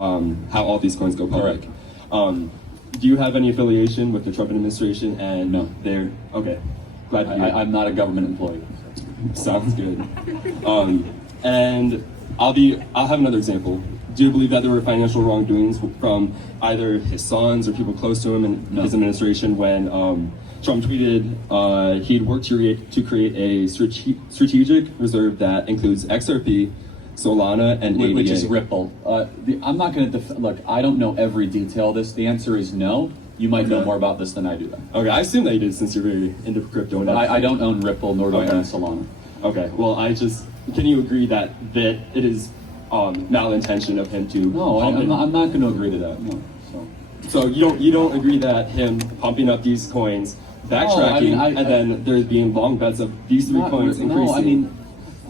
how all these coins go public. Do you have any affiliation with the Trump administration? And No. they're okay. Glad to hear. I'm not a government employee. Sounds good. And I'll have another example. Do you believe that there were financial wrongdoings from either his sons or people close to him in his administration when Trump tweeted he'd worked to create a strategic reserve that includes XRP, Solana, and ADA? Which is Ripple. I'm not going to look. I don't know every detail of this. The answer is no. You might know more about this than I do. Then. Okay, I assume that you did since you're very into crypto. And I don't own Ripple, nor do I own Solana. Okay, well, can you agree that it is malintention of him to? No, I'm not going to agree to that. No. So you don't agree that him pumping up these coins, backtracking, and then there's being long bets of these three coins increasing. No, I mean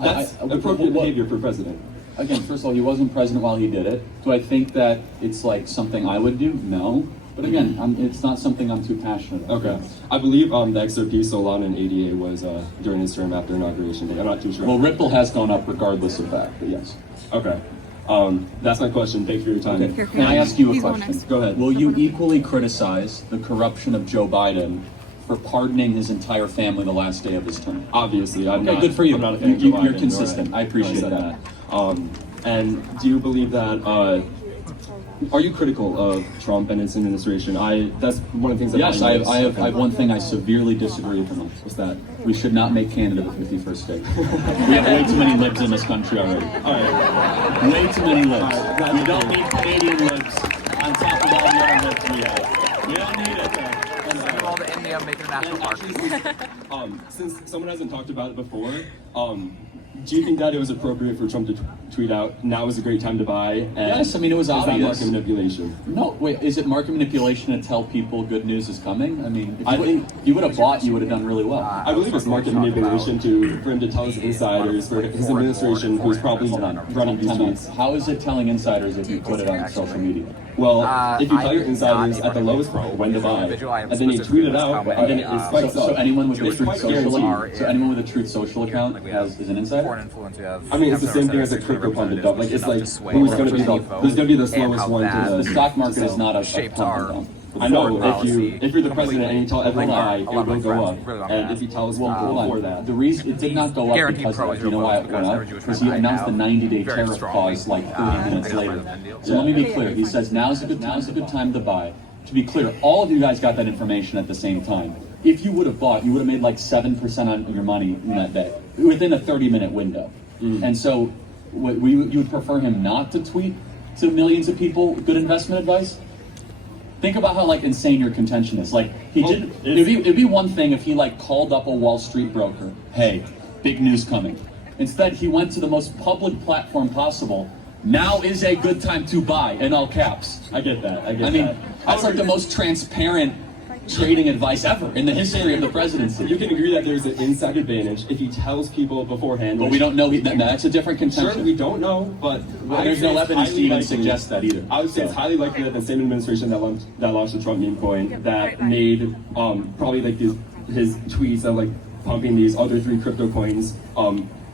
that's appropriate behavior for president. Again, first of all, he wasn't president while he did it. Do I think that it's like something I would do? No. But again, it's not something I'm too passionate about. Okay. I believe the XRP, Solana, and ADA was during his term after inauguration day. I'm not too sure. Well, Ripple has gone up regardless of that, but yes. Okay. That's my question. Thank you for your time. Okay. Can I ask you a question? Go ahead. Will you equally criticize the corruption of Joe Biden for pardoning his entire family the last day of his term? Obviously. Good for you. I'm not a fan of Joe Biden, You're consistent. I appreciate that. And do you believe that... are you critical of Trump and his administration? That's one of the things that yes, I have one thing I severely disagree with him on. What's that? We should not make Canada the 51st state. We have way too many libs in this country already. All right. Way too many libs. We don't need Canadian libs on top of all the other libs we have. We don't need it. All the India make it a national park. Since someone hasn't talked about it before, do you think that it was appropriate for Trump to tweet out, now is a great time to buy? And yes, I mean, it was obvious. Is that market manipulation? No, wait, is it market manipulation to tell people good news is coming? I mean, if you would have bought, you would have done really well. I believe it's market manipulation for him to tell his insiders, for his administration, who's probably running these tweets. How is it telling insiders if you put it on social media? Well, if you tell your insiders at the lowest point when to buy, and then you tweet it out, and then it spikes up. So anyone with a Truth Social account is an insider? I mean, it's the same thing as a crypto pundit dump. Like, it's like, who's going to be the slowest one to the stock market is not a pundit dump. I know, if you're the president and you tell everyone buy, it will go up. And if you tell us before that. The reason it did not go up because of that, you know why it went up? Because he announced the 90-day tariff pause like 30 minutes later. So let me be clear. He says now's a good time to buy. To be clear, all of you guys got that information at the same time. If you would have bought, you would have made like 7% on your money in that day, within a 30-minute window. And so you would prefer him not to tweet to millions of people good investment advice? Think about how like insane your contention is. Like it'd be one thing if he like called up a Wall Street broker, hey, big news coming. Instead, he went to the most public platform possible. Now is a good time to buy, in all caps. I get that. I mean, that's like the most transparent trading advice ever in the history of the presidency. You can agree that there's an inside advantage if he tells people beforehand. But we don't know. That's a different contention. Sure, we don't know, but there's no evidence to even suggest that either. I would say it's highly likely that the same administration that launched the Trump meme coin that made probably like his tweets of like pumping these other three crypto coins.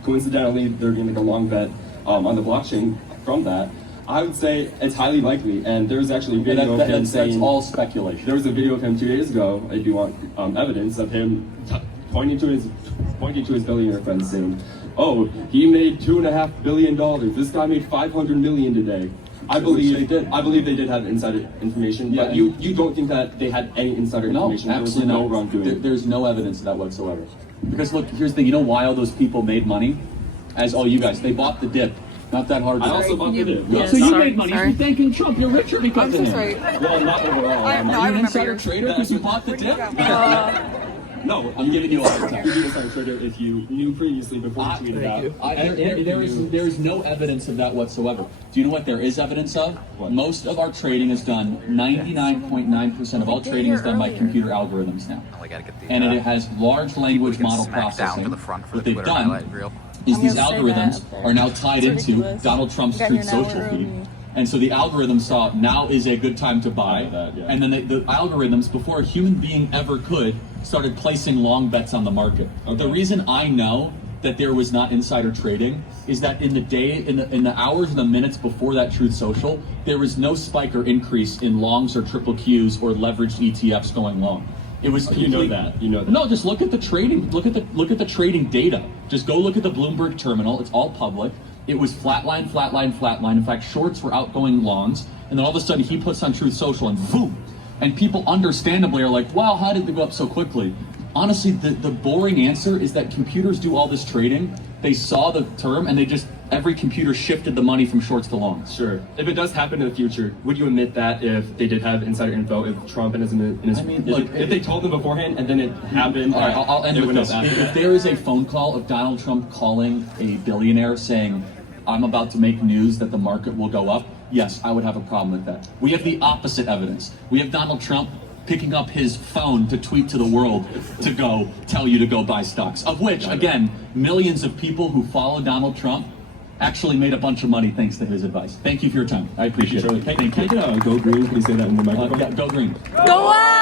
Coincidentally, they're getting like a long bet on the blockchain from that. I would say it's highly likely, and there's actually a video of him saying... That's all speculation. There was a video of him 2 days ago, if you want evidence, of him pointing to his billionaire friends saying, oh, he made $2.5 billion. This guy made $500 million today. I believe they did have insider information, but you don't think that they had any insider information? No, absolutely no wrongdoing. There's no evidence of that whatsoever. Because look, here's the thing, you know why all those people made money? You guys, they bought the dip. Not that hard. I also bought the dip. Yeah, so you made money. You're thanking Trump. You're richer because of him. Well, not overall. Are you an insider trader because you bought the dip? No, I'm giving you a hard time. You'd be an insider trader if you knew previously before you tweeted out. There is no evidence of that whatsoever. Do you know what there is evidence of? What? Most of our trading is done, 99.9% of all trading is done by computer algorithms now. And it has large language model processing. What they've done is these algorithms are now tied into Donald Trump's Truth Social feed. And so the algorithm saw now is a good time to buy. And then the algorithms, before a human being ever could, started placing long bets on the market. The reason I know that there was not insider trading is that in the hours and the minutes before that Truth Social, there was no spike or increase in longs or triple Qs or leveraged ETFs going long. It was you know that. No, just look at the trading. Look at the trading data. Just go look at the Bloomberg terminal. It's all public. It was flatline, flatline, flatline. In fact, shorts were outgoing longs, and then all of a sudden he puts on Truth Social and boom, and people understandably are like, "Wow, how did they go up so quickly?" Honestly, the boring answer is that computers do all this trading. They saw the term and every computer shifted the money from shorts to longs. Sure. If it does happen in the future, would you admit that if they did have insider info, if Trump and if they told them beforehand and then it happened? All right, I'll end with this. If there is a phone call of Donald Trump calling a billionaire saying, "I'm about to make news that the market will go up," yes, I would have a problem with that. We have the opposite evidence. We have Donald Trump picking up his phone to tweet to the world to go tell you to go buy stocks, of which, again, millions of people who follow Donald Trump actually made a bunch of money thanks to his advice. Thank you for your time. I appreciate it. Can I get a go green? Can you say that in the microphone? Yeah, go green. Go on!